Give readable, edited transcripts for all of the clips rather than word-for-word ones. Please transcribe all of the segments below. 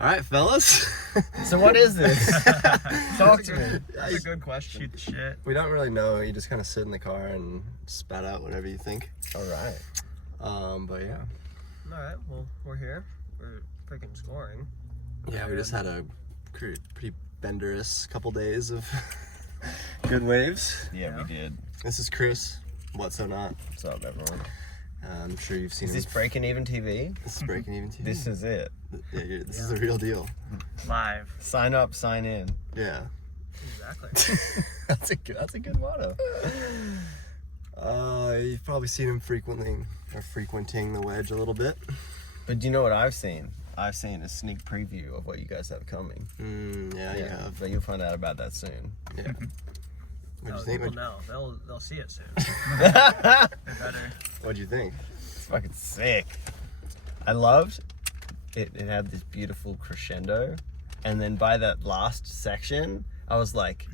All right, fellas. So what is this? Talk to me. That's a good question. Shoot the shit. We don't really know. You just kind of sit in the car and spat out whatever you think. All right. But yeah. All right, well, we're here. We're freaking scoring. Yeah, we just had a pretty benderous couple days of good waves. Yeah, we did. This is Chris. What So Not. What's up, everyone? I'm sure you've seen Is this Breaking Even TV? This is Breaking Even TV. This is it. Yeah, this is the real deal. Live. Sign up, sign in. Yeah. Exactly. That's a good motto. You've probably seen him frequenting the wedge a little bit. But do you know what I've seen? I've seen a sneak preview of what you guys have coming. Yeah, you have. But you'll find out about that soon. Yeah. What'd you think? People know. They'll see it soon. They're better. What'd you think? It's fucking sick. I loved it. It had this beautiful crescendo, and then by that last section, I was like,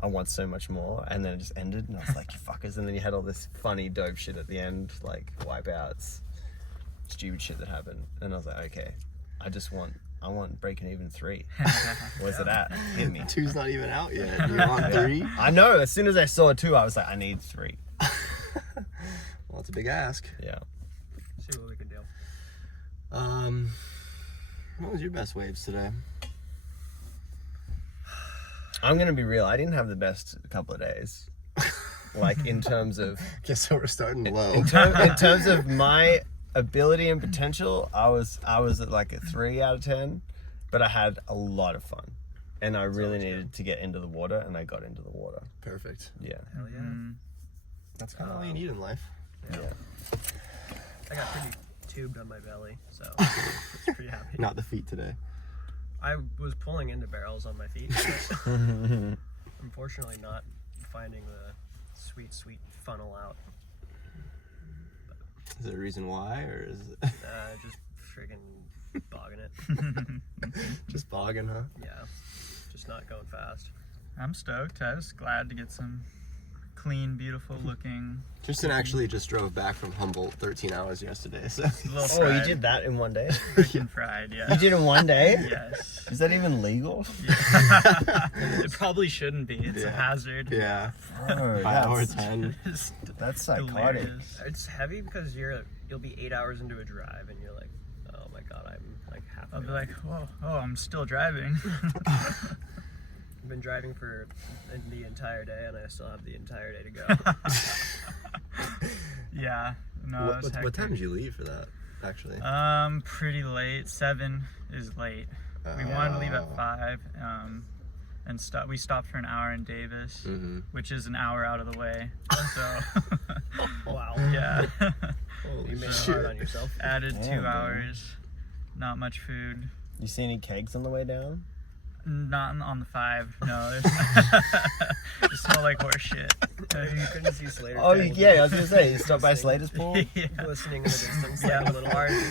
I want so much more. And then it just ended, and I was like, you fuckers. And then you had all this funny, dope shit at the end, like wipeouts, stupid shit that happened. And I was like, okay, I want Breaking Even 3. Where's it at? Hit me. 2's not even out yet. You want 3? I know. As soon as I saw 2, I was like, I need 3. Well, it's a big ask. Yeah. See what we can do. What was your best waves today? I'm gonna be real. I didn't have the best couple of days. Like in terms of Guess so we're starting low. in terms of my ability and potential, I was at like a 3 out of 10, but I had a lot of fun, and I really needed to get into the water, and I got into the water. Perfect. Yeah. Hell yeah. That's kind of all you need in life. Yeah. I got pretty tubed on my belly, so I was pretty happy. Not the feet today. I was pulling into barrels on my feet, but unfortunately not finding the sweet funnel out. Is there a reason why, or is it Just friggin' bogging it. just bogging, huh? Yeah, just not going fast. I'm stoked. I was glad to get some clean, beautiful looking. Tristan actually just drove back from Humboldt 13 hours yesterday, so Little Oh, fried. you did that in one day? Freaking fried, yeah. You did it in one day? Yes. Is that even legal? It probably shouldn't be. It's a hazard. yeah. Bro, By hour that's, 10. It's that's psychotic. hilarious. It's heavy because you'll be 8 hours into a drive and you're like, oh my god, I'm like halfway. I'll be like, whoa, oh, I'm still driving. I've been driving for the entire day and I still have the entire day to go. Yeah. No, it was What time hectic. did you leave for that, actually? Pretty late. 7 is late. We wanted to leave at 5, and we stopped for an hour in Davis, which is an hour out of the way. So, Wow. yeah, You made it hard on yourself. added Damn, 2 dude. hours. Not much food. You see any kegs on the way down? Not on the 5. No, there's. It smelled like horse shit. You couldn't see Slater's Oh, table yeah, I was gonna say, you stopped by Slater's pool? Yeah. glistening in the distance Yeah, like a little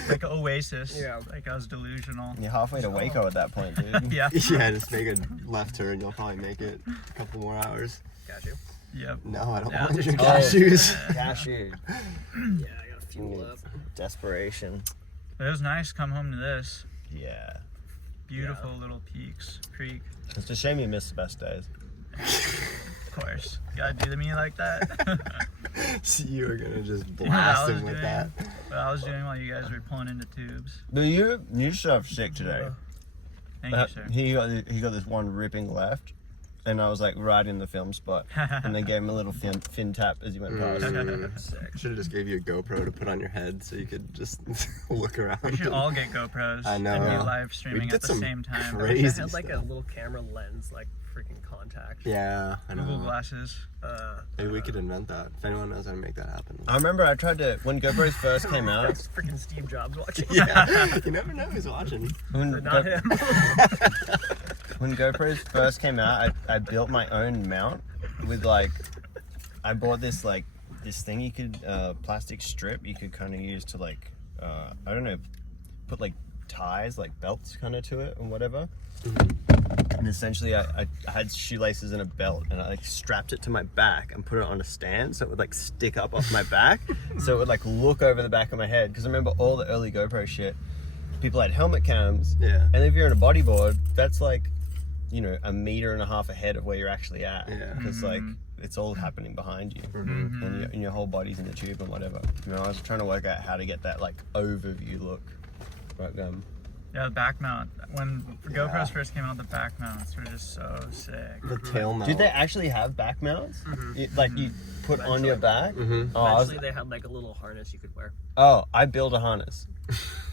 like an oasis. Yeah. Like I was delusional. You're halfway to Waco at that point, dude. Yeah. Yeah, just make a left turn. You'll probably make it a couple more hours. Got you. Yep. No, I don't Yeah. want your Oh. cashews. Cashew. Yeah, I gotta fuel up. Desperation. But it was nice to come home to this. Yeah. Beautiful little peaks, creek. It's a shame you missed the best days. Of course. You gotta do to me like that. So you were gonna just I blast was him with doing- that. What I was doing while you guys were pulling into tubes. But you stuff sick today. Thank you, sir. He got this one ripping left, and I was like right in the film spot, and then gave him a little fin tap as he went past. Sick. Should have just gave you a GoPro to put on your head so you could just look around. We should all get GoPros I know. and be live We streaming did at the some same time. I wish crazy I had like a stuff. little camera lens, like freaking contact. Yeah, I Google know. glasses. Maybe we could invent that. If anyone knows how to make that happen. I remember I tried to, when GoPros first came out, That's freaking Steve Jobs watching. Yeah, you never know who's watching. when, Not him. when GoPros first came out, I built my own mount with like, I bought this like, this thing you could, plastic strip you could kind of use to like, I don't know, put like ties, like belts kind of to it and whatever. And essentially I had shoelaces and a belt and I like strapped it to my back and put it on a stand so it would like stick up off my back so it would like look over the back of my head, because I remember all the early GoPro shit people had helmet cams. Yeah. And if you're in a bodyboard, that's like, you know, 1.5 meters ahead of where you're actually at. Yeah. Because like it's all happening behind you, and your whole body's in the tube and whatever. You know, I was trying to work out how to get that like overview look. But Yeah, the back mount. When GoPros first came out, the back mounts were just so sick. The tail mount. do they actually have back mounts? Like you put on your back? Eventually, they had like a little harness you could wear. I built a harness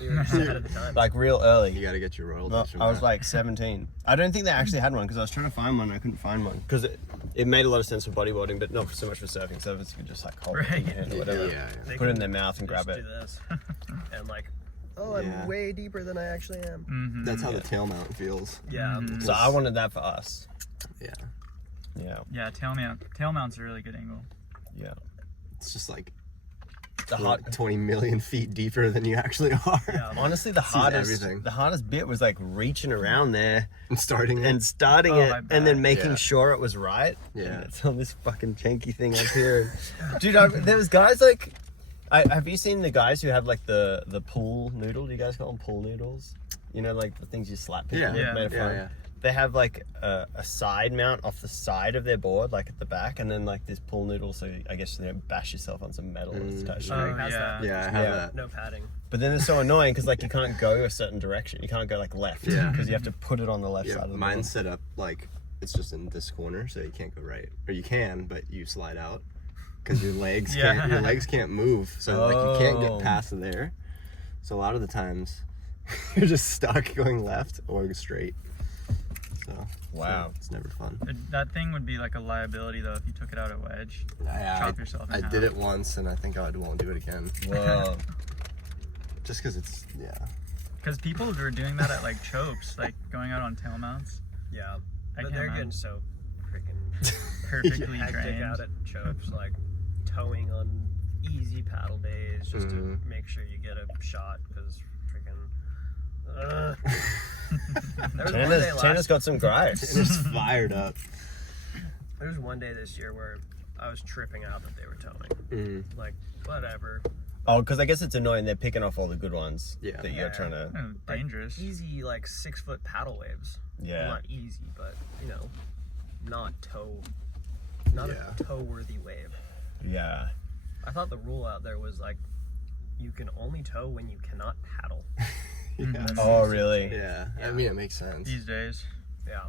You were just ahead of the time. like real early. You gotta get your royalties No, from I was that. like 17. I don't think they actually had one because I was trying to find one. I couldn't find one because it made a lot of sense for bodyboarding, but not so much for surfing. Surfers could just like hold it in your hand or whatever, Yeah. They put it in can their mouth and grab just it. do this. And like, oh, Yeah. I'm way deeper than I actually am. That's how the tail mount feels. Yeah. So I wanted that for us. Yeah. Yeah, tail mount's a really good angle. Yeah. It's just like The hard, 20 million feet deeper than you actually are. Yeah. honestly, the everything. hardest bit was like reaching around there And starting and starting Oh, it, I and bet. then making Yeah. sure it was right. Yeah. And it's on this fucking janky thing up here. Dude, there was guys like, have you seen the guys who have like the pool noodle? Do you guys call them pool noodles? You know, like the things you slap people Yeah. with Yeah. made of foam? Yeah. They have like a side mount off the side of their board, like at the back, and then like this pool noodle, so I guess you don't bash yourself on some metal that's attached to it. Oh, has yeah. that. Yeah, I have Yeah. that. No padding. But then it's so annoying because like you can't go a certain direction. You can't go like left Yeah. because you have to put it on the left Yeah, side of the mine's set up like it's just in this corner, so you can't go right, or you can, but you slide out because your legs can't move, so like you can't Oh. get past there. So a lot of the times you're just stuck going left or straight. So Wow. it's never fun. That thing would be like a liability though if you took it out at wedge. Chop yourself in I half. did it once, and I think I won't do it again, Whoa. just because it's Because people were doing that at like chopes, like going out on tail mounts. Yeah. I But can't they're imagine. getting so freaking Perfectly hectic trained. out at chokes, like towing on easy paddle days just to make sure you get a shot because freaking. There was one day Tanner's got some gripes. it's just fired up. There was one day this year where I was tripping out that they were towing. Like, whatever. Oh, because I guess it's annoying. They're picking off all the good ones Yeah. that you're Yeah. trying to. Oh, Like, dangerous. easy, like 6-foot paddle waves. Yeah. Well, not easy, but, you know, not Yeah. a tow-worthy wave. Yeah. I thought the rule out there was like, you can only tow when you cannot paddle. Yeah. Oh, really? Yeah. I mean, it makes sense. These days. Yeah.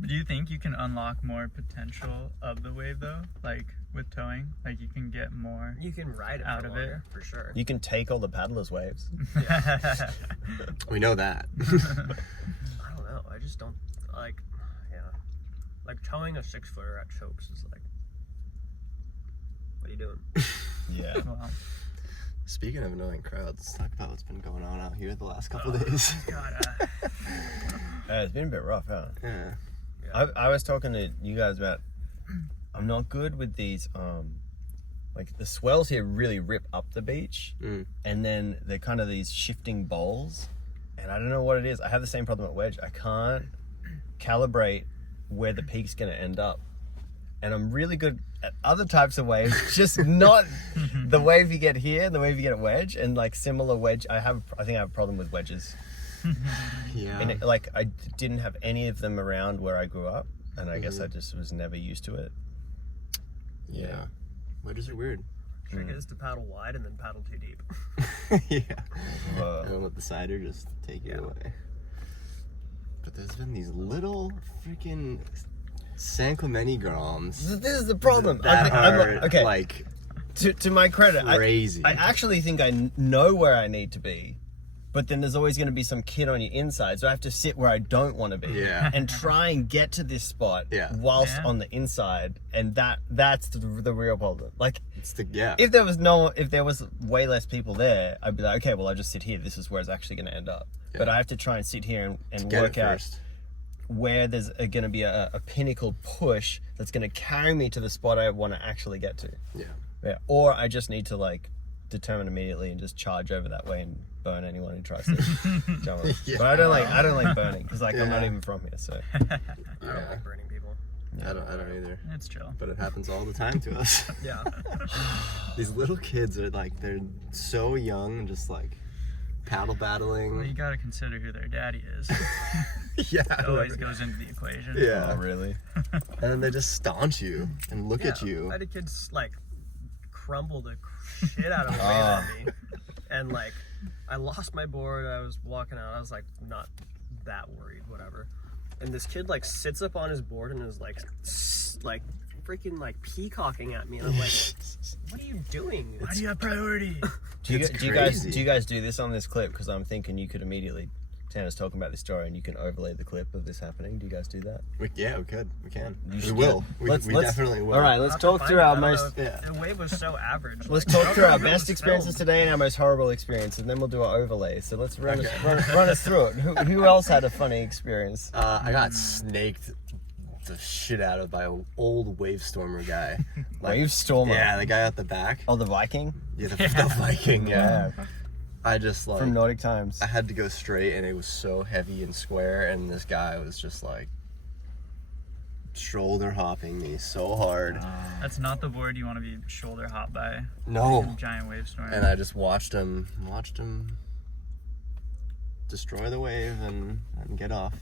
Do you think you can unlock more potential of the wave though? Like with towing? Like you can get more You can ride it Out for of it. longer, for sure. You can take all the paddlers' waves. We know that. I don't know. I just don't like. Yeah, like towing a 6-footer at chokes is like, what are you doing? Yeah. Well, Speaking of annoying crowds, let's talk about what's been going on out here the last couple days. God, It's been a bit rough, huh? Yeah. I was talking to you guys about I'm not good with these like the swells here really rip up the beach and then they're kind of these shifting bowls and I don't know what it is. I have the same problem at wedge. I can't calibrate where the peak's going to end up. And I'm really good at other types of waves, just not the wave you get here and the wave you get at wedge and like similar wedge. I think I have a problem with wedges. Yeah. And like I didn't have any of them around where I grew up, and I guess I just was never used to it. Yeah. Wedges are weird. trick is to paddle wide and then paddle too deep. Yeah. And let the cider just take it away. But there's been these little freaking San Clemente groms. This is the problem. That are okay. like To my credit, crazy. I actually think I know where I need to be, but then there's always going to be some kid on your inside, so I have to sit where I don't want to be, Yeah. and try and get to this spot, Yeah. whilst Yeah. on the inside, and that's the real problem. Like, It's the if there was way less people there, I'd be like, okay, well, I'll just sit here. This is where it's actually going to end up. Yeah. But I have to try and sit here and get work it out first. where there's going to be a pinnacle push that's going to carry me to the spot I want to actually get to. Yeah. Or I just need to like determine immediately and just charge over that way and burn anyone who tries to jump on. Yeah. But I don't like burning because like I'm not Yeah. even from here, so I don't Yeah. like burning people. I don't either. it's chill. But it happens all the time to us. Yeah. These little kids are like, they're so young and just like paddle battling. Well, you gotta consider who their daddy is. Yeah. It always goes into the equation. Yeah. Oh, really? And then they just staunch you and look at you. I had kids like crumble the shit out of the wave at me, and like I lost my board. I was walking out. I was like not that worried, whatever. And this kid like sits up on his board and is like freaking like peacocking at me, and I'm like, what are you doing? Why do you have priority? Do you crazy. guys do this on this clip? Because I'm thinking you could immediately. Tanner's talking about this story, and you can overlay the clip of this happening. Do you guys do that? We can. You We should will. do it. We Let's- definitely will. All right, let's talk through our most. The wave was so average. Let's like, talk I through don't our know if it best was experiences filmed. today and our most horrible experiences, and then we'll do our overlay. So let's run us through it. Who else had a funny experience? I got snaked the shit out of by an old wave stormer guy. Wave stormer. Yeah, the guy at the back. Oh, the Viking. Yeah, the Viking. Yeah. I just like From Nordic Times. I had to go straight, and it was so heavy and square, and this guy was just like shoulder hopping me so hard. That's not the board you want to be shoulder hop by. No. Giant wave storm. And I just watched him destroy the wave and get off.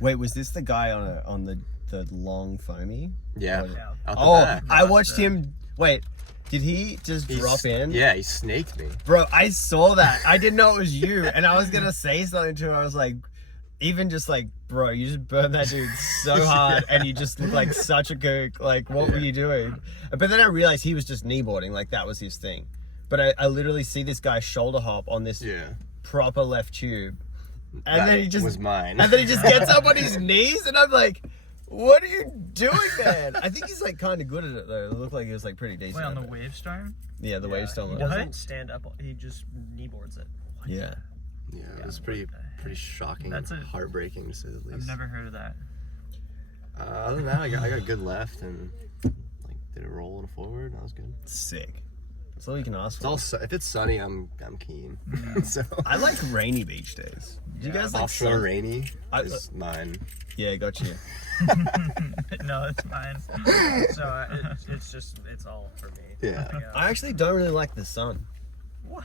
Wait, was this the guy on the long foamy? Yeah. Yeah. Out the Oh, back. I watched him. Wait, did he just He drop in? Yeah, he snaked me. Bro, I saw that. I didn't know it was you, and I was gonna say something to him. I was like, even just like, bro, you just burned that dude so hard, and you just look like such a kook. Like, what were you doing? But then I realized he was just kneeboarding. Like, that was his thing. But I literally see this guy shoulder hop on this proper left tube, and That then he just was mine. and then he just gets up on his knees, and I'm like, what are you doing, man? I think he's like kind of good at it though. It looked like he was like pretty decent. Wait, on the at it. wave storm? Yeah, the wave storm. He doesn't stand up. He just kneeboards it. Yeah. Yeah, it was pretty shocking. That's heartbreaking to say the least. I've never heard of that. Other than that, I got good left and like did a roll and a forward. That was good. Sick. That's all you can ask It's for. all if it's sunny, I'm keen. So I like rainy beach days. Do you guys like offshore sun? rainy I- is mine. Yeah, got you. No, it's mine. So it's all for me. Yeah. I actually don't really like the sun. What?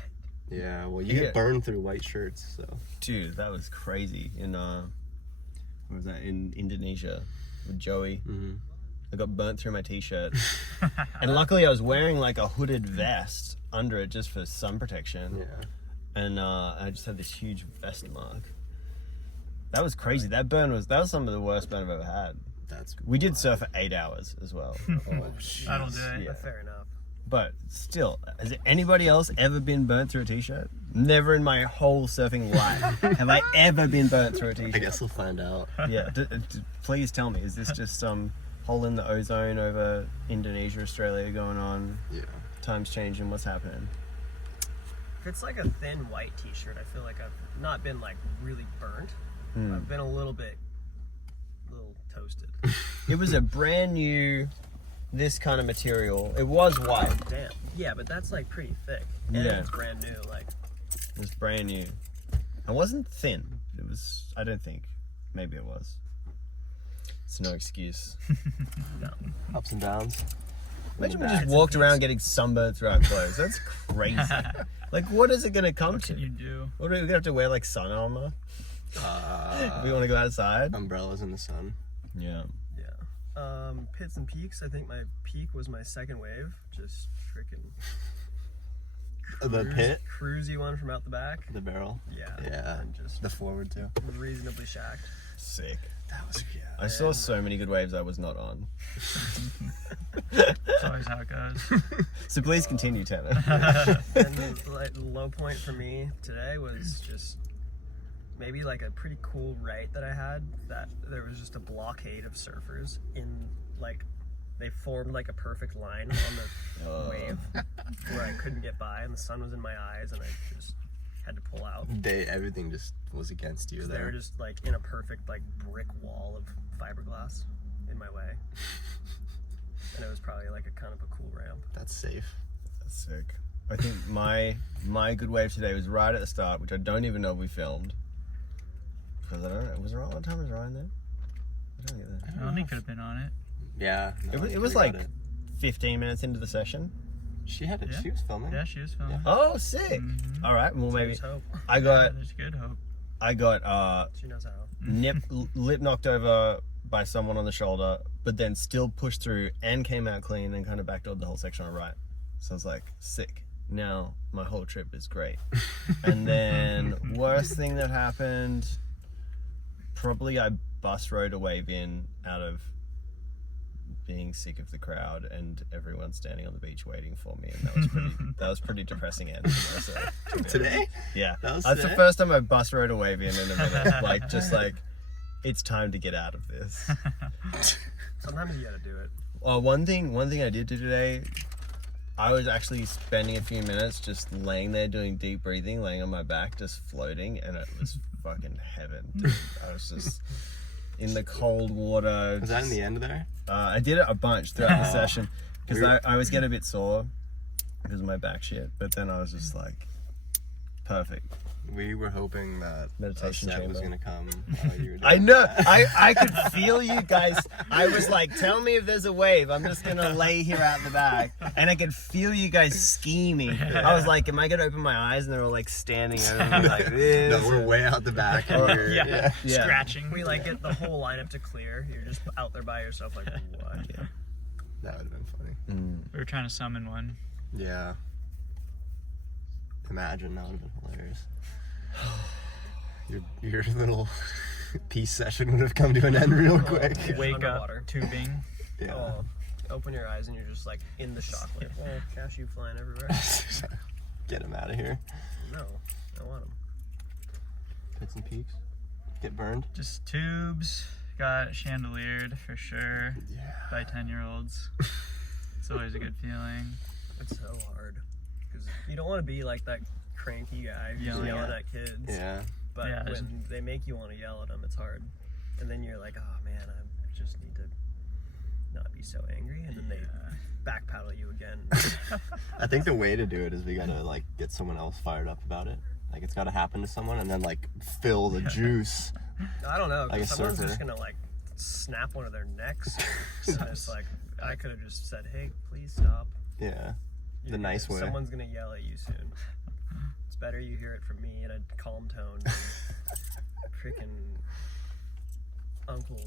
Yeah, well, you Yeah. get burned through white shirts, so. Dude, that was crazy in what was that, in Indonesia with Joey. Mm-hmm. I got burnt through my t-shirt. And luckily I was wearing like a hooded vest under it just for sun protection. Yeah. And I just had this huge vest mark. That was crazy. That was some of the worst burn I've ever had. We did surf for 8 hours as well. That'll do it. Yeah. Fair enough. But still, has anybody else ever been burnt through a t-shirt? Never in my whole surfing life have I ever been burnt through a t-shirt. I guess we'll find out. Yeah, please tell me, is this just some hole in the ozone over Indonesia, Australia going on? Yeah. Times changing, what's happening? If it's like a thin white t-shirt, I feel like I've not been like really burnt. I've been a little toasted. It was a brand new, this kind of material. It was white. Damn. Yeah, but that's like pretty thick. And Yeah. it's brand new. Like, It was brand new. It wasn't thin. It was, I don't think. Maybe it was. It's no excuse. no. Ups and downs. Imagine we just walked around getting sunburned through our clothes. That's crazy. Like, what is it going to come What to? can you do? What are we going to have to wear, like, sun armor? If we want to go outside? Umbrellas in the sun. Yeah. Yeah. Pits and peaks. I think my peak was my second wave. Just freaking The pit? cruisy one from out the back. The barrel? Yeah. Yeah. And just The forward, too. reasonably shacked. Sick. That was, I saw so many good waves I was not on. That's always how it goes. So please continue, Tanner. And the low point for me today was just maybe like a pretty cool right that I had, that there was just a blockade of surfers in like, they formed like a perfect line on the wave where I couldn't get by, and the sun was in my eyes and I just had to pull out. Everything just was against you They there. were just like in a perfect like brick wall of fiberglass in my way. And it was probably like a kind of a cool ramp. That's safe. That's sick. I think my good wave today was right at the start, which I don't even know if we filmed. Because I don't know. Was Ryan, what time was Ryan there? I don't get that. I don't think could have been on it. Yeah. no, It I was could've like got it. 15 minutes into the session. She had it. Yeah. She was filming. Yeah, she was filming. Oh, sick. Mhm. All right, well, maybe There's hope. I got There's good hope. She knows how. lip knocked over by someone on the shoulder, but then still pushed through and came out clean and kind of backdoored the whole section on right. So I was like, sick. Now my whole trip is great. And then worst thing that happened, probably I bus rode a wave in out of being sick of the crowd and everyone standing on the beach waiting for me, and that was pretty depressing end for myself. Today? Yeah, That was that's the today? first time I bus rode a wave in a minute. Like, just like, it's time to get out of this. Sometimes you gotta do it. One thing I did do today, I was actually spending a few minutes just laying there doing deep breathing, laying on my back, just floating, and it was fucking heaven, dude. I was just in the cold water. Was that in the end there? I did it a bunch throughout the Oh. session because Weird. I always get a bit sore because of my back shit, but then I was just like, perfect. We were hoping that Meditation a set was chamber. gonna come while you were doing I know. that. I could feel you guys. I was like, tell me if there's a wave. I'm just gonna lay here out the back, and I could feel you guys scheming. I was like, am I gonna open my eyes? And they're all like standing over me like this. No, we're way out the back. And you're, Yeah. Yeah. Scratching. We like get the whole lineup to clear. You're just out there by yourself, like what? Yeah. That would have been funny. We were trying to summon one. Yeah. Imagine, that would have been hilarious. Your little peace session would have come to an end real quick. Yeah. Wake Underwater. up, tubing. Yeah. Oh, open your eyes and you're just like in the shockwave. Oh, cashew flying everywhere. Get him out of here. No, I want them. Pits and peaks. Get burned. Just tubes. Got chandeliered for sure Yeah. by 10-year-olds. It's always a good feeling. It's so hard because you don't want to be like that cranky guy who's Yelling yelling at- at kids. Yeah. But Yeah, when they make you want to yell at them, it's hard. And then you're like, oh man, I just need to not be so angry. And then they backpedal you again. I think the way to do it is we gotta like get someone else fired up about it. Like it's gotta happen to someone and then like fill the juice. I don't know. Like a 'Cause someone's surfer. just gonna like snap one of their necks. So it's like I could have just said, hey, please stop. Yeah. The You're nice gonna- way. Someone's gonna yell at you soon. It's better you hear it from me in a calm tone than freaking Uncle,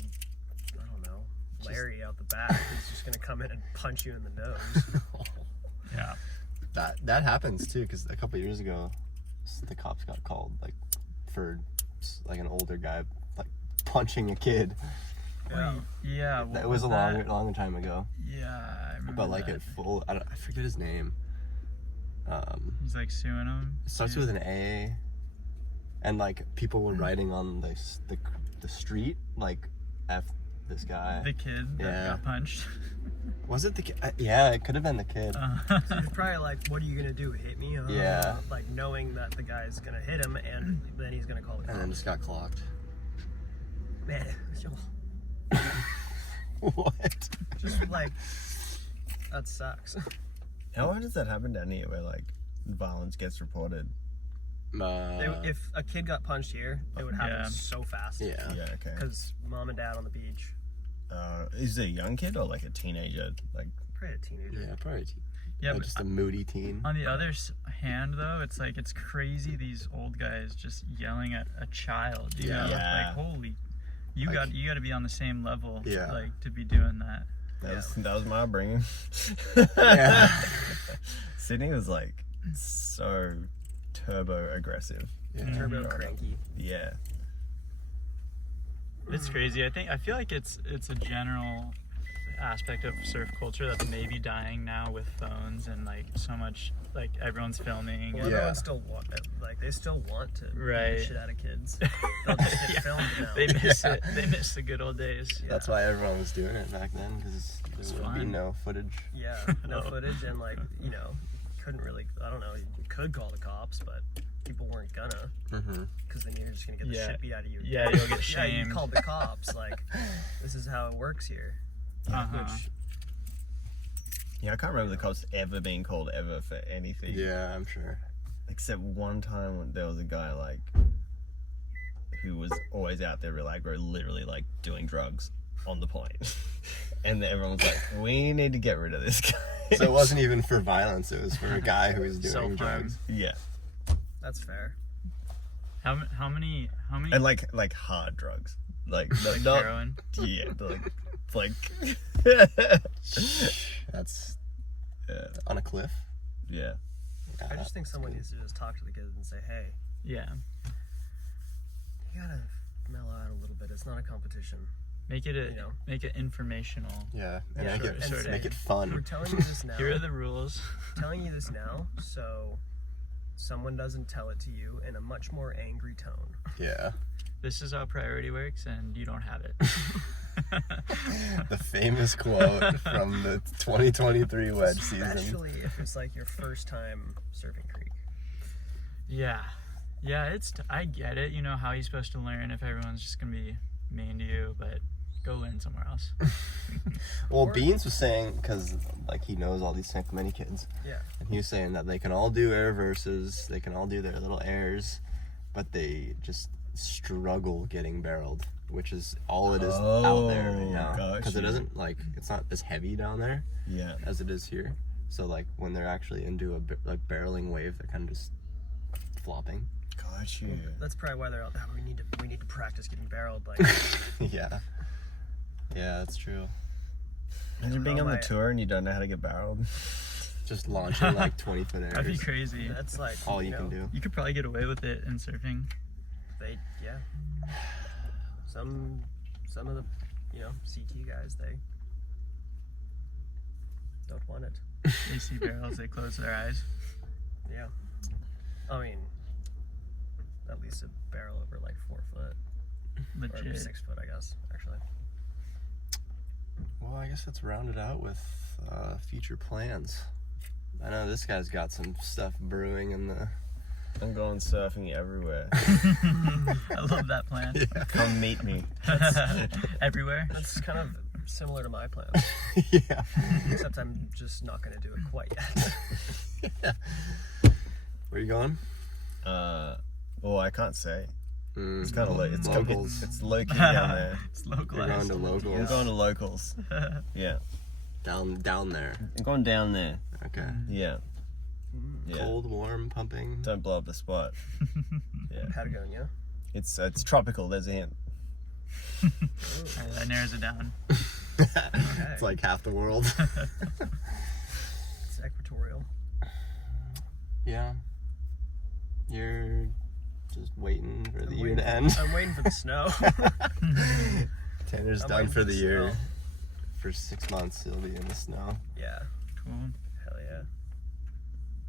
I don't know, Larry out the back who's just gonna come in and punch you in the nose. Yeah. That happens too, because a couple years ago, the cops got called like for like an older guy like punching a kid. Yeah. Yeah. what That was a long, that? long time ago. Yeah, I remember But like that. at full, I forget his name. He's like suing him. It starts with an A, and like people were writing on the street like F this guy. The kid that Yeah. got punched. Was it the kid? Yeah, it could have been the kid. So he's probably like, what are you gonna do? Hit me? Yeah. Like knowing that the guy's gonna hit him and then he's gonna call the And cops. then just got clocked. Man, What? just like that sucks. How often does that happen down here where like violence gets reported? If a kid got punched here, it would happen Yeah. so fast. Yeah. Yeah, okay. Because mom and dad on the beach, Is it a young kid or like a teenager? Like, probably a teenager. Yeah, probably. Yeah, but just a moody teen. on the other hand, though, it's like it's crazy. These old guys just yelling at a child. You know, Yeah. like holy, you Like- got to be on the same level. Yeah. Like to be doing that. that was my upbringing. Yeah. Sydney was like so turbo aggressive. Yeah. Turbo Right. cranky. Yeah. It's crazy. I feel like it's a general aspect of surf culture that's maybe dying now with phones and like so much like everyone's filming. Well, and- Yeah. everyone still want, like they still want to beat Right. the shit out of kids. They'll just get Yeah. filmed now. They miss it. They miss the good old days. That's why everyone was doing it back then, because It's there would be fun. no footage. Yeah, no Oh. footage and like, you know, couldn't really, I don't know, you could call the cops, but people weren't gonna, Mm-hmm. because then you're just gonna get the Yeah. shit beat out of you. Yeah, you'll get Yeah, you shamed. called the cops, like, this is how it works here. Uh-huh. Which, Yeah, I can't remember the cops ever being called ever for anything. Yeah, I'm sure. Except one time when there was a guy like who was always out there real aggro, literally like doing drugs. on the point. And then everyone's like, we need to get rid of this guy. So it wasn't even for violence, it was for a guy who was doing Self-harm. drugs. Yeah. That's fair. How many? And like hard drugs. Like Like not heroin? yeah, like That's yeah. on a cliff. Yeah. I just think someone needs to just talk to the kids and say, hey, Yeah. you gotta mellow out a little bit. It's not a competition. Make it You know. make it informational. Yeah, and Yeah, make it sort of. make it We're fun. telling you this now. Here are the rules. Telling you this now, so someone doesn't tell it to you in a much more angry tone. Yeah. This is how priority works, and you don't have it. The famous quote from the 2023 wedge season. Especially if it's like your first time surfing creek. Yeah, I get it. You know how you're supposed to learn if everyone's just gonna be mean to you, but go learn somewhere else. Well, Beans was saying, because like he knows all these San Clemente kids, Yeah. and he was saying that they can all do air verses, they can all do their little airs, but they just struggle getting barreled, which is all it is out there right now. Because it gotcha. doesn't it's not as heavy down there Yeah. as it is here. So like when they're actually into a barreling wave, they're kind of just flopping. Got you. That's probably why they're out there. We need to practice getting barreled. Like, Yeah, that's true. Imagine being on the tour and you don't know how to get barreled. Just launching like 20-foot airs. That'd be crazy. that's like All you can do. You could probably get away with it in surfing. Yeah. Some of the CT guys, they don't want it. They see barrels, they close their eyes. Yeah. I mean, at least a barrel over like 4 foot or Legit. 6 foot, I guess. Actually. Well, I guess let's round it out with future plans. I know this guy's got some stuff brewing in the... I'm going surfing everywhere. I love that plan. Come meet me. Everywhere. That's kind of similar to my plan, Yeah. except I'm just not going to do it quite yet. Yeah. Where you going? Well, I can't say. It's kind of low. It's Locals. It's low key down there. It's You're going localized. to I'm locals. going to locals. Yeah. Down there. I'm going down there. Okay. Yeah. Yeah. Cold, warm, pumping. Don't blow up the spot. Yeah. Patagonia. It's tropical. There's a hint. That narrows it down. It's like half the world. It's equatorial. Yeah. You're just waiting for the year to end. I'm waiting for the snow. Tanner's I'm done waiting for for the the year. snow. For 6 months, he'll be in the snow. Yeah. Cool. Hell yeah.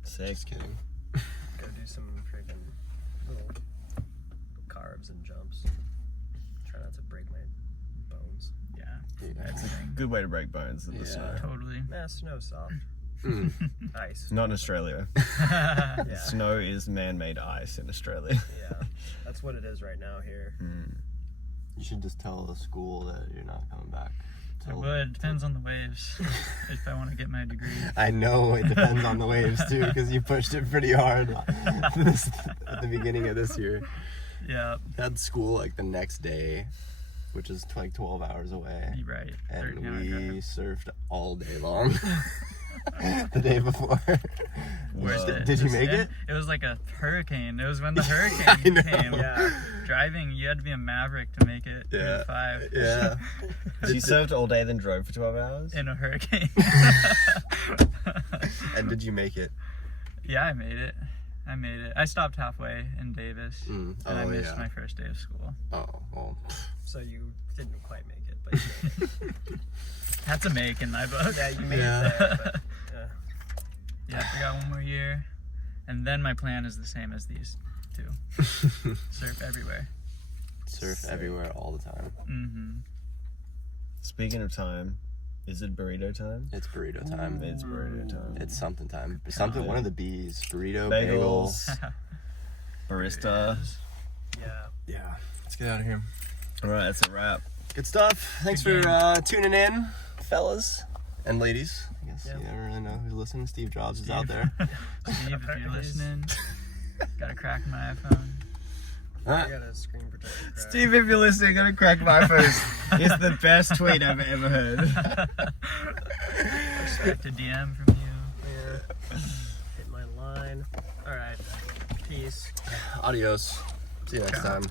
Sick. Just kidding. Go do some freaking little carves and jumps. Try not to break my bones. Yeah. Yeah. Good way to break bones in the Yeah. snow. Totally. Nah, snow's soft. Mm. Ice. Not in Australia. Yeah. Snow is man-made ice in Australia. Yeah. That's what it is right now here. You should just tell the school that you're not coming back. It would. Depends on the waves. If I want to get my degree. I know it depends on the waves too, because you pushed it pretty hard at the beginning of this year. Yeah. Had school like the next day, which is like 12 hours away, You're right. and 13-hour we drive. surfed all day long. The day before. Worth it. Did you Just- make and it? It was like a hurricane. It was when the hurricane know. came. Yeah. Driving, you had to be a maverick to make it. Yeah. 5 Yeah. So you surfed all day, then drove for 12 hours? in a hurricane. And did you make it? Yeah, I made it. I stopped halfway in Davis, Mm. and I Oh, missed yeah. my first day of school. Oh, well. So you didn't quite make it, but you made it. That's a make in my book. Yeah, you made Yeah. it there, but Yeah, I got one more year, and then my plan is the same as these two: surf everywhere. Surf everywhere all the time. Mm-hmm. Speaking of time, is it burrito time? It's burrito time. It's burrito time. It's something time. Something. One of the B's. Burrito, Bagels. bagel. Barista. yeah. Yeah. Let's get out of here. All right, that's a wrap. Good stuff. Thanks for Good tuning in, fellas and ladies. I guess Yeah. you never really know who's listening. Steve Jobs is out there. Steve, if you're Apparently. listening, got a crack in my iPhone. I got a screen protector crack. Steve, if you're listening, gonna crack my first. It's the best tweet I've ever heard. Expect a DM from you. Yeah. Hit my line. Alright. Peace. Adios. See you next time.